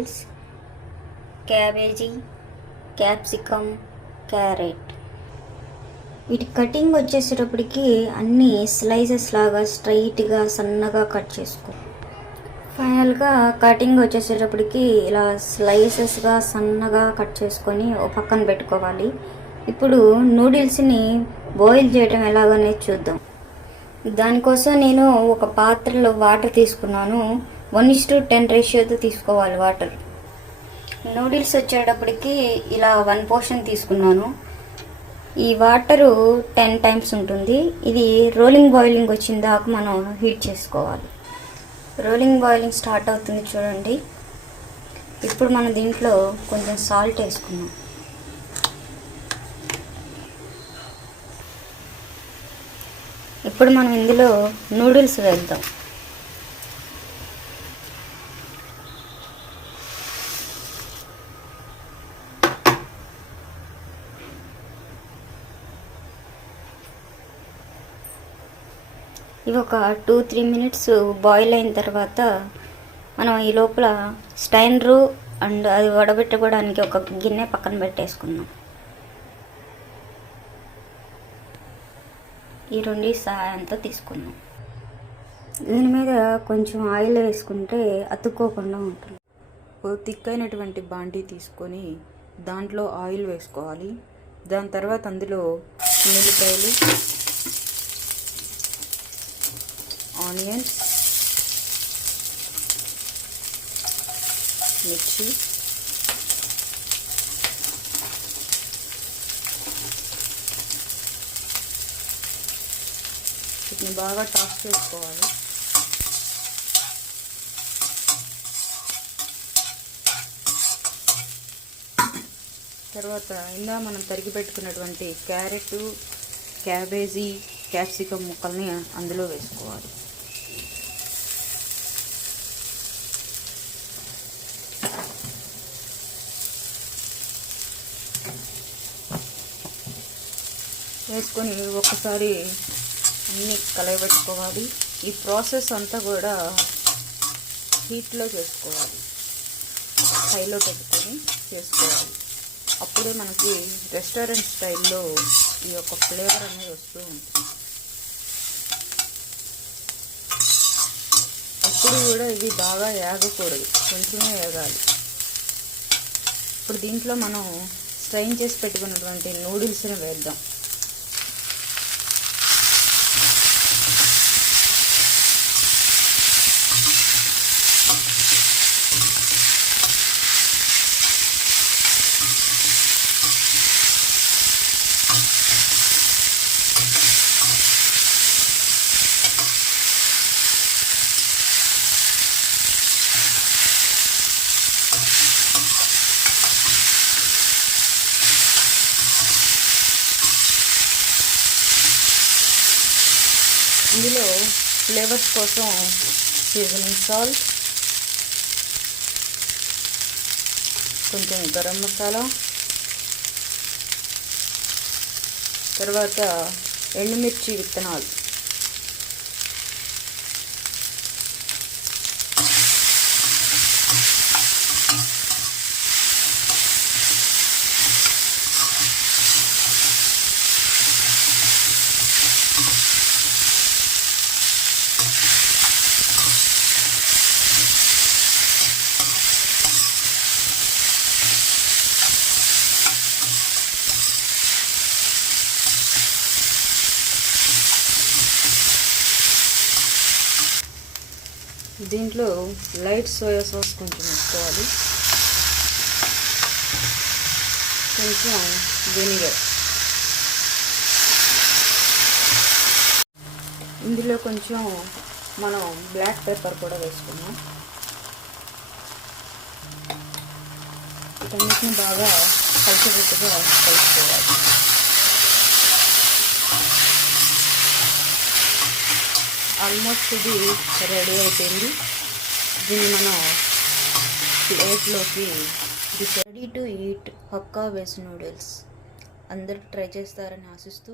Noodles, cabbage, capsicum, carrot. వీటి cutting వచ్చేసేటప్పటికి అన్నీ స్లైసెస్ లాగా స్ట్రైట్గా సన్నగా కట్ చేసుకో. ఫైనల్గా కటింగ్ వచ్చేసేటప్పటికి ఇలా స్లైసెస్గా సన్నగా కట్ చేసుకొని ఒక పక్కన పెట్టుకోవాలి. ఇప్పుడు నూడిల్స్ని బాయిల్ చేయడం ఎలాగనేది చూద్దాం. దానికోసం నేను ఒక పాత్రలో వాటర్ తీసుకున్నాను. 1:10 రేషియోతో తీసుకోవాలి వాటర్. నూడిల్స్ వచ్చేటప్పటికి ఇలా 1 పోర్షన్ తీసుకున్నాను. ఈ వాటరు 10 టైమ్స్ ఉంటుంది. ఇది రోలింగ్ బాయిలింగ్ వచ్చిన దాకా మనం హీట్ చేసుకోవాలి. రోలింగ్ బాయిలింగ్ స్టార్ట్ అవుతుంది చూడండి. ఇప్పుడు మనం దీంట్లో కొంచెం సాల్ట్ వేసుకున్నాం. ఇప్పుడు మనం ఇందులో నూడిల్స్ వేద్దాం. ఇవి ఒక 2-3 మినిట్స్ బాయిల్ అయిన తర్వాత మనం ఈ లోపల స్టైనరు అండ్ అది వడబెట్టుకోవడానికి ఒక గిన్నె పక్కన పెట్టేసుకుందాం. ఈ 2 సహాయంతో తీసుకుందాం. దీని మీద కొంచెం ఆయిల్ వేసుకుంటే అతుక్కోకుండా ఉంటుంది. థిక్ అయినటువంటి బాండీ తీసుకొని దాంట్లో ఆయిల్ వేసుకోవాలి. దాని తర్వాత అందులో ఉల్లిపాయలు, ఆనియన్స్, మిర్చి, వీటిని బాగా టాస్ చేసుకోవాలి. తర్వాత మనం తరిగి పెట్టుకున్నటువంటి క్యారెట్, క్యాబేజీ, క్యాప్సికమ్ ముక్కల్ని అందులో వేసుకోవాలి. వేసుకొని ఒకసారి అన్నీ కలయబెట్టుకోవాలి. ఈ ప్రాసెస్ అంతా కూడా హీట్లో చేసుకోవాలి. హైలో పెట్టుకొని చేసుకోవాలి. అప్పుడే మనకి రెస్టారెంట్ స్టైల్లో ఈ యొక్క ఫ్లేవర్ అనేది వస్తూ ఉంటుంది. అప్పుడు కూడా ఇవి బాగా ఏగకూడదు, కొంచెమే ఏగాలి. ఇప్పుడు దీంట్లో మనం స్ట్రైన్ చేసి పెట్టుకున్నటువంటి నూడిల్స్ని వేద్దాం. ఇందులో ఫ్లేవర్స్ కోసం సీజనింగ్ సాల్ట్, కొంచెం గరం మసాలా, తర్వాత ఎండుమిర్చి విత్తనాలు, దీంట్లో లైట్ సోయా సాస్ కొంచెం వేసుకోవాలి, కొంచెం వెనిగర్, ఇందులో కొంచెం మనం బ్లాక్ పెప్పర్ కూడా వేసుకున్నాం. వీటన్నిటిని బాగా కలిసిపెట్టుగా కలుపుకోవాలి. ఆల్మోస్ట్ ఇది రెడీ అయిపోయింది. దీన్ని మనం ప్లేట్లోకి రెడీ టు ఈట్ పక్కా వెజ్ నూడిల్స్. అందరూ ట్రై చేస్తారని ఆశిస్తూ